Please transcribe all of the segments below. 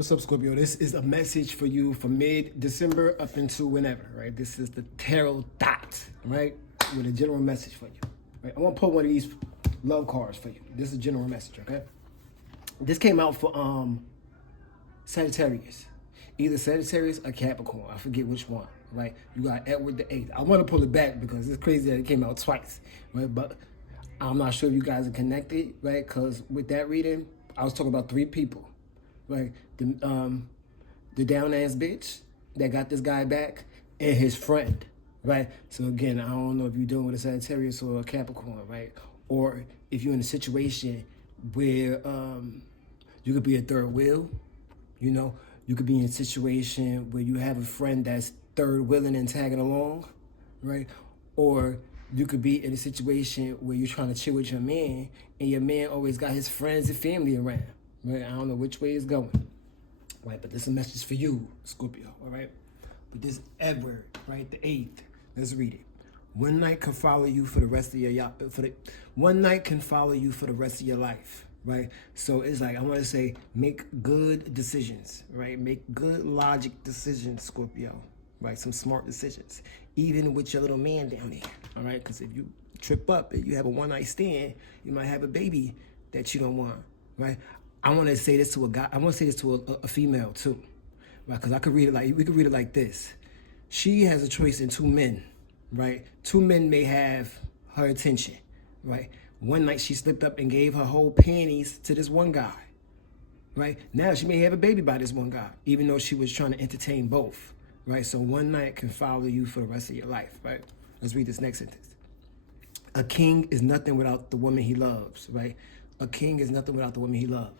What's up, Scorpio? This is a message for you from mid-December up into whenever, right? This is the Tarot Thot, right? With a general message for you, right? I want to pull one of these love cards for you. This is a general message, okay? This came out for Sagittarius. Either Sagittarius or Capricorn. I forget which one, right? You got Edward the 8th. I want to pull it back because it's crazy that it came out twice, right? But I'm not sure if you guys are connected, right? Because with that reading, I was talking about 3 people. Right, the down ass bitch that got this guy back, and his friend, right? So again, I don't know if you're dealing with a Sagittarius or a Capricorn, right? Or if you're in a situation where you could be a third wheel, you know, you could be in a situation where you have a friend that's third wheeling and tagging along, right? Or you could be in a situation where you're trying to chill with your man, and your man always got his friends and family around. Right, I don't know which way it's going, right? But this is a message for you, Scorpio, all right? But this Edward, right, the 8th, let's read it. One night can follow you for the rest of your one night can follow you for the rest of your life, right? So it's like I want to say, make good decisions, right? Make good logic decisions, Scorpio, right? Some smart decisions, even with your little man down there, all right? Because if you trip up and you have a one-night stand, you might have a baby that you don't want, right? I want to say this to a guy. I want to say this to a female too, right? Because I could read it like, we could read it like this. She has a choice in 2 men, right? 2 men may have her attention, right? One night she slipped up and gave her whole panties to this one guy, right? Now she may have a baby by this one guy, even though she was trying to entertain both, right? So one night can follow you for the rest of your life, right? Let's read this next sentence. A king is nothing without the woman he loves, right? A king is nothing without the woman he loves.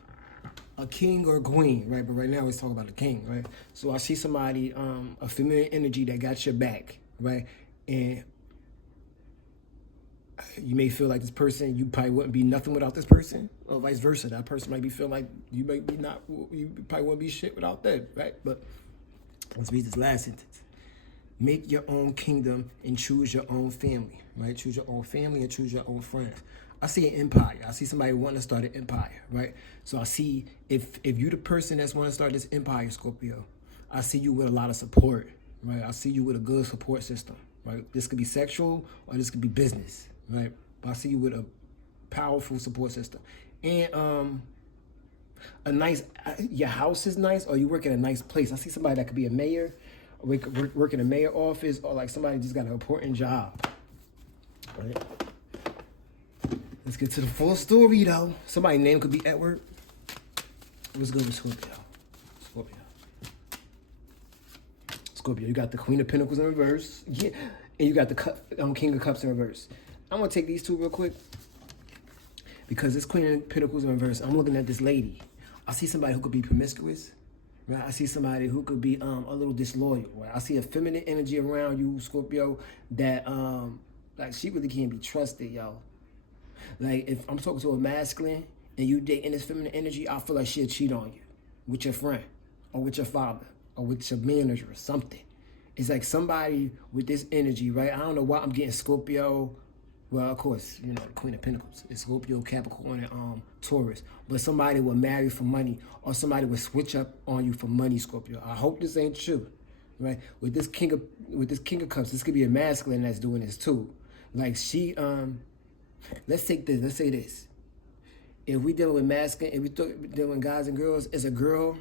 A king or a queen, right? But right now let's talk about a king, right? So I see somebody, a feminine energy that got your back, right? And you may feel like this person, you probably wouldn't be nothing without this person, or vice versa. That person might be feeling like you probably wouldn't be shit without them, right? But let's read this last sentence. Make your own kingdom and choose your own family, right? Choose your own family and choose your own friends. I see an empire. I see somebody wanting to start an empire, right? So I see if you're the person that's want to start this empire, Scorpio, I see you with a lot of support, right? I see you with a good support system, right? This could be sexual or this could be business, right? But I see you with a powerful support system. And a nice, your house is nice, or you work in a nice place. I see somebody that could be a mayor, or work in a mayor office, or like somebody just got an important job, right? Let's get to the full story, though. Somebody's name could be Edward. What's good with Scorpio? Scorpio. Scorpio, you got the Queen of Pentacles in reverse. Yeah. And you got the King of Cups in reverse. I'm going to take these 2 real quick. Because this Queen of Pentacles in reverse, I'm looking at this lady. I see somebody who could be promiscuous. Right? I see somebody who could be a little disloyal. Right? I see a feminine energy around you, Scorpio, that like she really can't be trusted, y'all. Like, if I'm talking to a masculine and you dating this feminine energy, I feel like she'll cheat on you with your friend or with your father or with your manager or something. It's like somebody with this energy, right? I don't know why I'm getting Scorpio. Well, of course, you know, the Queen of Pentacles. It's Scorpio, Capricorn, and Taurus. But somebody will marry for money, or somebody will switch up on you for money, Scorpio. I hope this ain't true, right? With this King of Cups, this could be a masculine that's doing this too. Like she, let's take this. Let's say this. If we dealing with masculine, if we dealing with guys and girls, it's a girl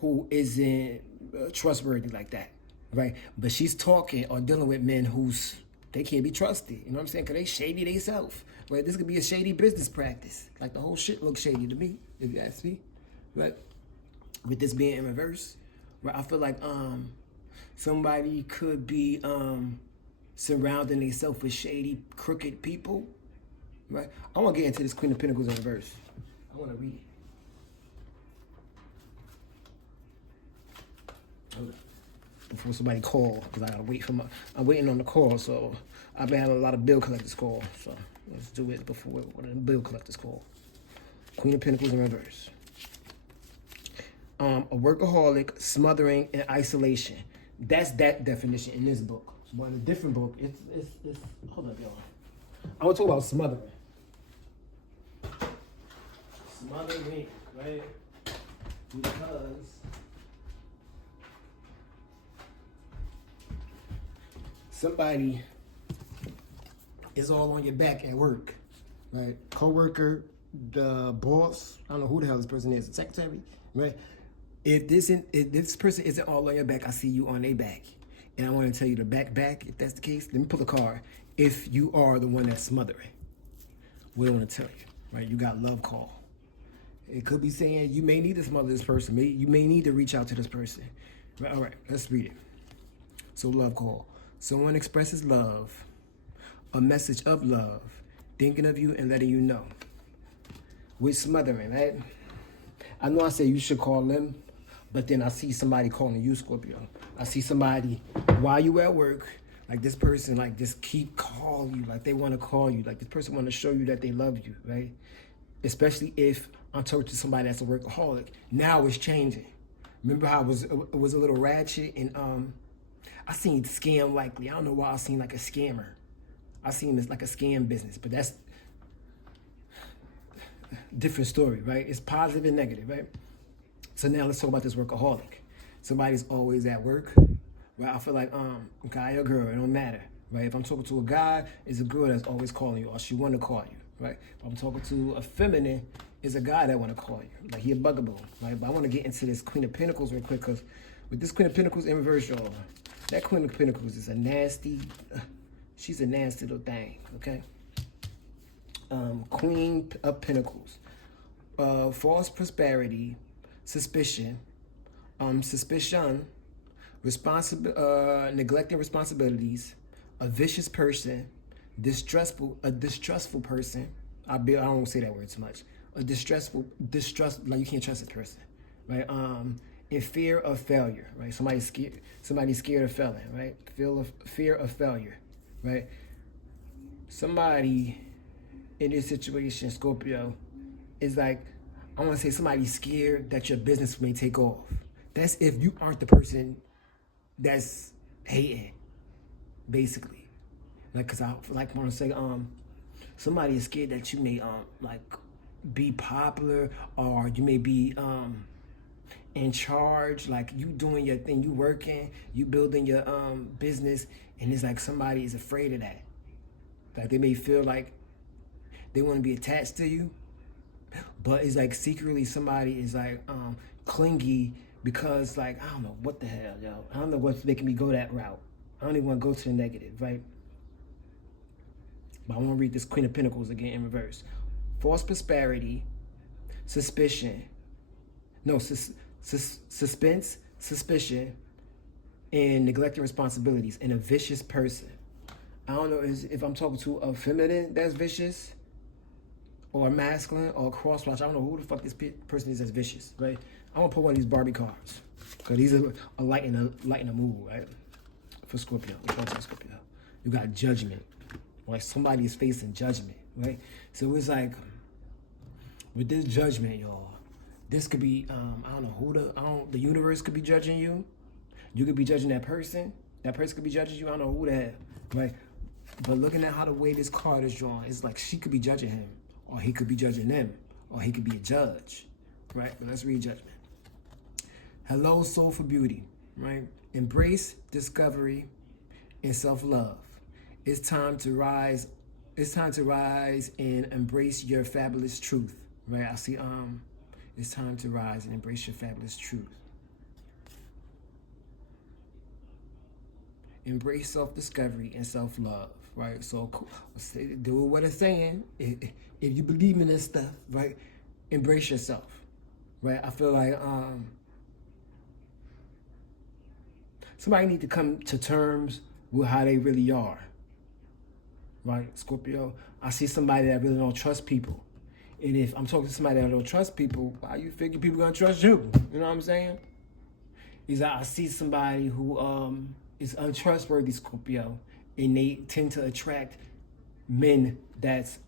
who isn't trustworthy like that, right? But she's talking or dealing with men they can't be trusted. You know what I'm saying? Because they shady themselves, right? This could be a shady business practice. Like the whole shit looks shady to me, if you ask me, right? With this being in reverse, right? I feel like somebody could be surrounding themselves with shady, crooked people, right? I want to get into this Queen of Pentacles in reverse. I want to read it. Hold up. Before somebody call, because I gotta wait for I'm waiting on the call, so I've been having a lot of bill collectors call. So let's do it before one of the bill collectors call. Queen of Pentacles in reverse. A workaholic, smothering, and isolation. That's that definition in this book. But in a different book, it's hold up, y'all. I want to talk about smothering. Smothering, right? Because somebody is all on your back at work, right? Co-worker, the boss, I don't know who the hell this person is, the secretary, right? If this person isn't all on your back, I see you on their back. And I want to tell you the back, if that's the case, let me pull a card. If you are the one that's smothering, what do I want to tell you, right? You got love call. It could be saying you may need to smother this person. You may need to reach out to this person. Right, all right, let's read it. So love call. Someone expresses love, a message of love, thinking of you and letting you know. With smothering, right? I know I said you should call them, but then I see somebody calling you, Scorpio. I see somebody while you at work, like this person, like just keep calling you, like they want to call you, like this person want to show you that they love you, right? Especially if I'm talking to somebody that's a workaholic. Now it's changing. Remember how it was a little ratchet and I seen scam likely. I don't know why I seen like a scammer. I seen this like a scam business, but that's different story, right? It's positive and negative, right? So now let's talk about this workaholic. Somebody's always at work, right? I feel like guy or girl, it don't matter, right? If I'm talking to a guy, it's a girl that's always calling you, or she want to call you, right? If I'm talking to a feminine, it's a guy that want to call you, like he a bugaboo, right? But I want to get into this Queen of Pentacles real quick, because with this Queen of Pentacles in reverse, y'all, that Queen of Pentacles is a nasty, she's a nasty little thing, okay? Queen of Pentacles, false prosperity, suspicion, neglecting responsibilities, a vicious person, a distrustful person. I don't say that word too much. Distrust, like you can't trust this person, right? In fear of failure, right? Somebody's scared of failing, right? Fear of failure, right? Somebody in this situation, Scorpio, is like, I want to say somebody's scared that your business may take off. That's if you aren't the person that's hating, basically. Like, cause I like want to say, somebody is scared that you may like be popular, or you may be in charge, like you doing your thing, you working, you building your business, and it's like somebody is afraid of that. Like they may feel like they want to be attached to you, but it's like secretly somebody is like clingy because like, I don't know what the hell, yo. I don't know what's making me go that route. I don't even want to go to the negative, right? But I want to read this Queen of Pentacles again in reverse. False prosperity, suspicion, no, suspense, suspicion, and neglecting responsibilities, and a vicious person. I don't know if I'm talking to a feminine that's vicious, or a masculine, or a crosswatch. I don't know who the fuck this person is that's vicious, right? I'm gonna put one of these Barbie cards, because these are a lighten the mood, right? For Scorpio, which one's for Scorpio? You got judgment, like somebody is facing judgment, right? So it's like, with this judgment, y'all, this could be, I don't know the universe could be judging you. You could be judging that person. That person could be judging you. I don't know who that, right? But looking at how the way this card is drawn, it's like she could be judging him, or he could be judging them, or he could be a judge, right? But let's read judgment. Hello, soulful beauty, right? Embrace discovery and self-love. It's time to rise. It's time to rise and embrace your fabulous truth, right? I see, it's time to rise and embrace your fabulous truth. Embrace self-discovery and self-love, right? So do what it's saying. If you believe in this stuff, right, embrace yourself, right? I feel like somebody need to come to terms with how they really are, right, Scorpio? I see somebody that really don't trust people. And if I'm talking to somebody that don't trust people, why you figure people gonna trust you? You know what I'm saying? Is I see somebody who is untrustworthy, Scorpio, and they tend to attract men that's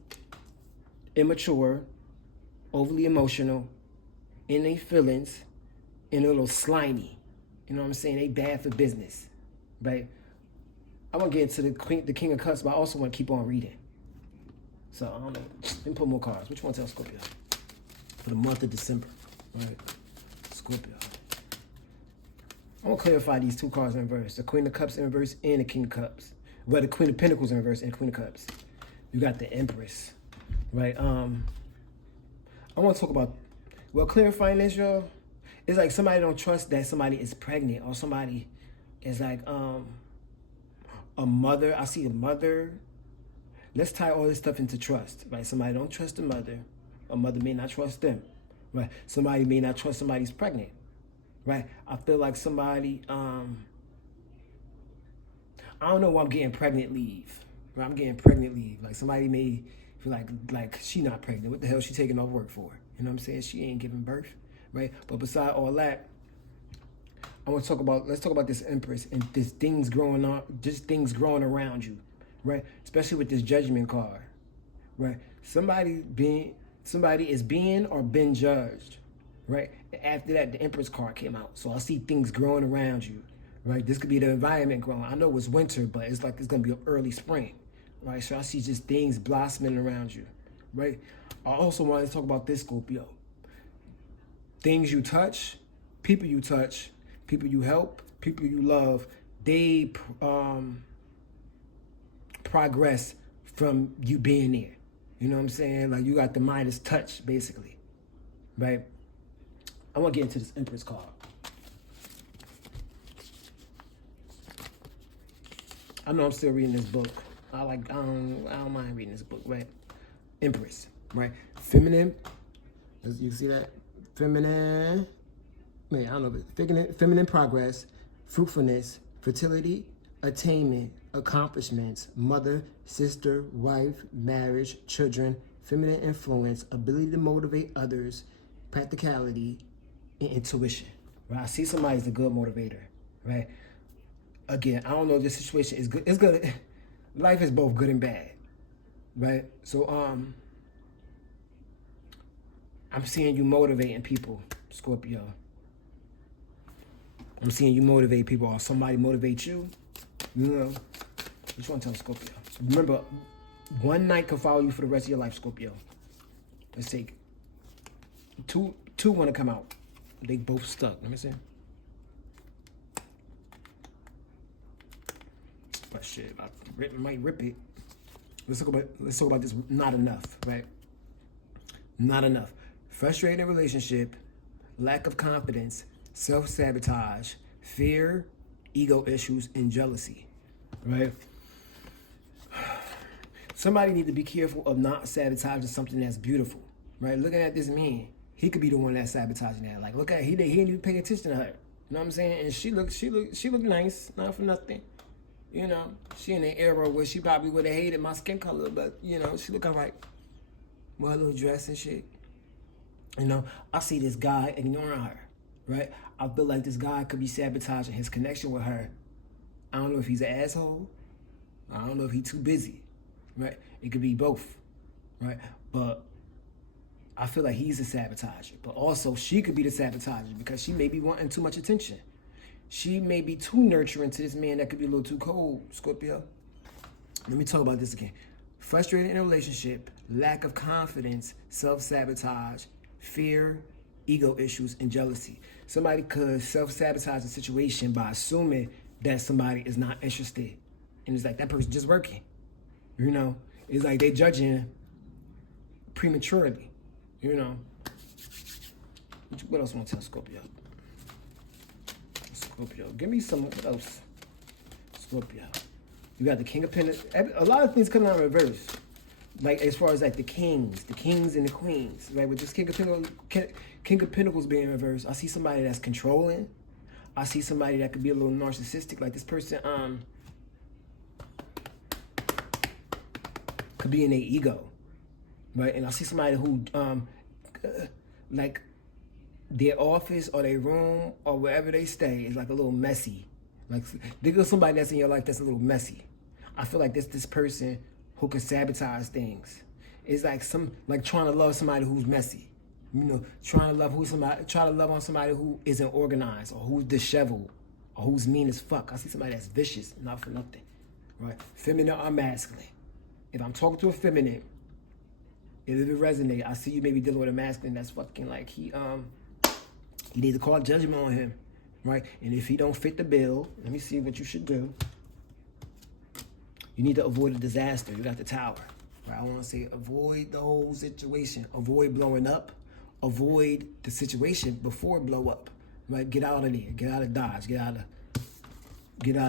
immature, overly emotional, in their feelings, and a little slimy. You know what I'm saying? They bad for business, right? I want to get into the King of Cups, but I also want to keep on reading. So, I don't know. Let me put more cards. Which one tells Scorpio? For the month of December, right? Scorpio. I'm going to clarify these two cards in reverse. The Queen of Cups in reverse and the King of Cups. Well, the Queen of Pentacles in reverse and Queen of Cups. You got the Empress, right? I want to talk about, well, clarifying this, y'all. It's like somebody don't trust that somebody is pregnant, or somebody is like a mother. I see a mother. Let's tie all this stuff into trust, right? Somebody don't trust a mother may not trust them, right? Somebody may not trust somebody's pregnant, right? I feel like somebody, I don't know why I'm getting pregnant leave, right? I'm getting pregnant leave. Like somebody may feel like she not pregnant. What the hell is she taking off work for? You know what I'm saying? She ain't giving birth, right? But beside all that, let's talk about this Empress and this things growing up, just things growing around you, right? Especially with this Judgment card, right? Somebody is being or been judged, right? After that, the Empress card came out. So I see things growing around you, right? This could be the environment growing. I know it's winter, but it's like it's going to be early spring, right? So I see just things blossoming around you, right? I also wanted to talk about this, Scorpio. Things you touch, people you help, people you love, they progress from you being there. You know what I'm saying? Like you got the Midas touch, basically, right? I want to get into this Empress card. I know I'm still reading this book. I don't mind reading this book, right? Empress, right? Feminine. You see that? Feminine. Man, I don't know. Feminine progress, fruitfulness, fertility, attainment, accomplishments, mother, sister, wife, marriage, children, feminine influence, ability to motivate others, practicality, and intuition. Right? I see somebody's a good motivator, right? Again, I don't know if this situation is good. It's good. Life is both good and bad, right? So I'm seeing you motivating people, Scorpio. I'm seeing you motivate people, or somebody motivate you. You know, just want to tell Scorpio. Remember, one night can follow you for the rest of your life, Scorpio. Let's take two want to come out. They both stuck. Let me see. But shit, I might rip it. Let's talk about this. Not enough, right? Not enough. Frustrated relationship, lack of confidence, self-sabotage, fear, ego issues, and jealousy, right? Somebody need to be careful of not sabotaging something that's beautiful, right? Looking at this man, he could be the one that's sabotaging that. Like, look at he didn't even pay attention to her. You know what I'm saying? And she looked nice, not for nothing. You know, she in an era where she probably would have hated my skin color, but you know, she look all right with her little dress and shit. You know, I see this guy ignoring her, right? I feel like this guy could be sabotaging his connection with her. I don't know if he's an asshole. I don't know if he's too busy, right? It could be both, right? But I feel like he's a sabotager. But also, she could be the sabotager because she may be wanting too much attention. She may be too nurturing to this man that could be a little too cold, Scorpio. Let me talk about this again. Frustrated in a relationship, lack of confidence, self-sabotage, fear, ego issues, and jealousy. Somebody could self-sabotage the situation by assuming that somebody is not interested. And it's like, that person's just working. You know? It's like they judging prematurely. You know? What else I want to tell Scorpio? Scorpio. Give me some, what else? Scorpio. You got the King of Pentacles. A lot of things come out in reverse. Like, as far as like the kings and the queens, right? With this King of Pentacles being reversed, I see somebody that's controlling. I see somebody that could be a little narcissistic. Like this person, could be in their ego, right? And I see somebody who, like, their office or their room or wherever they stay is like a little messy. Like, there's somebody that's in your life that's a little messy. I feel like this person who can sabotage things. It's like trying to love somebody who's messy. You know, trying to love on somebody who isn't organized or who's disheveled or who's mean as fuck. I see somebody that's vicious, not for nothing, right? Feminine or masculine. If I'm talking to a feminine, if it resonate, I see you maybe dealing with a masculine that's fucking like you need to call judgment on him, right? And if he don't fit the bill, let me see what you should do. You need to avoid a disaster. You got the Tower. Right? I want to say avoid the whole situation. Avoid blowing up. Avoid the situation before it blow up. Right? Get out of there. Get out of Dodge. Get out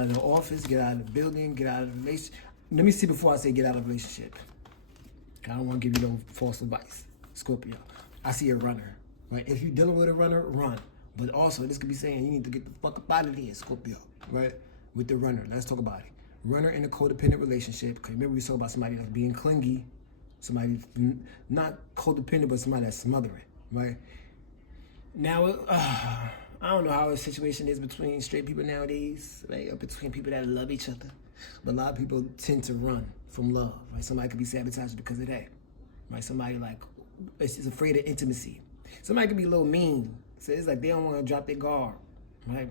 of the office. Get out of the building. Get out of the relationship. Let me see before I say get out of the relationship. I don't want to give you no false advice. Scorpio. I see a runner. Right? If you're dealing with a runner, run. But also, this could be saying you need to get the fuck up out of there, Scorpio. Right? With the runner. Let's talk about it. Runner in a codependent relationship. Because remember we talked about somebody that's being clingy. Somebody not codependent, but somebody that's smothering. Right? Now, I don't know how the situation is between straight people nowadays. Right? Or between people that love each other. But a lot of people tend to run from love. Right? Somebody could be sabotaged because of that. Right? Somebody like is afraid of intimacy. Somebody could be a little mean. So it's like they don't want to drop their guard. Right?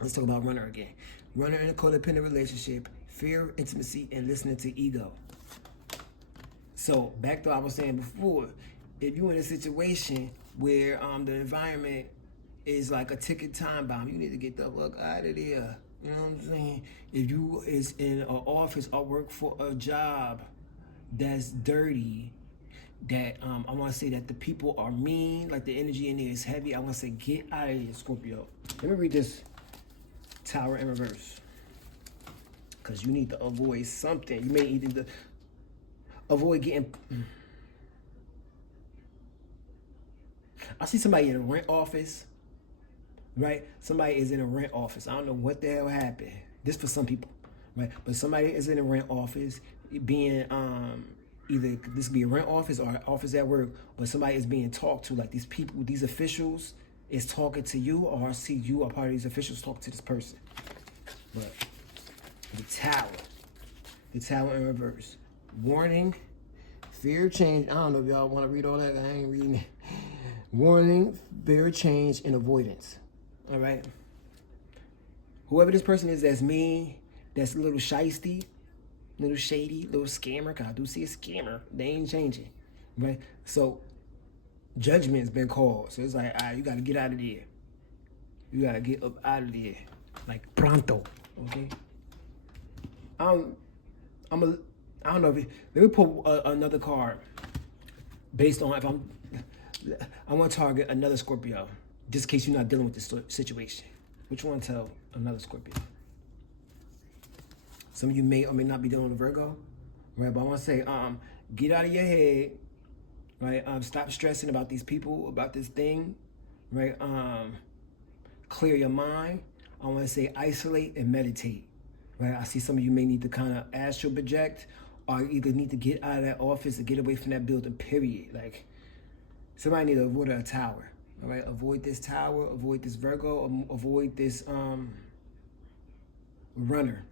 Let's talk about runner again. Runner in a codependent relationship, fear of intimacy, and listening to ego. So back to what I was saying before, if you're in a situation where the environment is like a ticking time bomb, you need to get the fuck out of there. You know what I'm saying? If you is in an office or work for a job that's dirty, that I want to say that the people are mean, like the energy in there is heavy, I want to say get out of here, Scorpio. Let me read this Tower in reverse. Because you need to avoid something. You may either avoid getting... I see somebody in a rent office, right? Somebody is in a rent office. I don't know what the hell happened. This for some people, right? But somebody is in a rent office being... either this could be a rent office or an office at work, but somebody is being talked to, like these people, these officials is talking to you, or I see you or part of these officials talking to this person. But the Tower in reverse. Warning, fear change. I don't know if y'all want to read all that. I ain't reading it. Warning, fear change, and avoidance. All right. Whoever this person is, that's me, that's a little shisty, little shady, little scammer, because I do see a scammer. They ain't changing, right? So judgment's been called. So it's like, all right, you got to get out of there. You got to get up out of there. Like pronto, okay? I don't know if it, let me pull another card based on if I want to target another Scorpio, just in case you're not dealing with this situation. Which one tell another Scorpio? Some of you may or may not be dealing with Virgo, right? But I want to say, get out of your head, right? Stop stressing about these people, about this thing, right? Clear your mind. I want to say isolate and meditate, right? I see some of you may need to kind of astral project, or either need to get out of that office or get away from that building, period. Like, somebody need to avoid a tower, all right? Avoid this tower, avoid this Virgo, avoid this runner.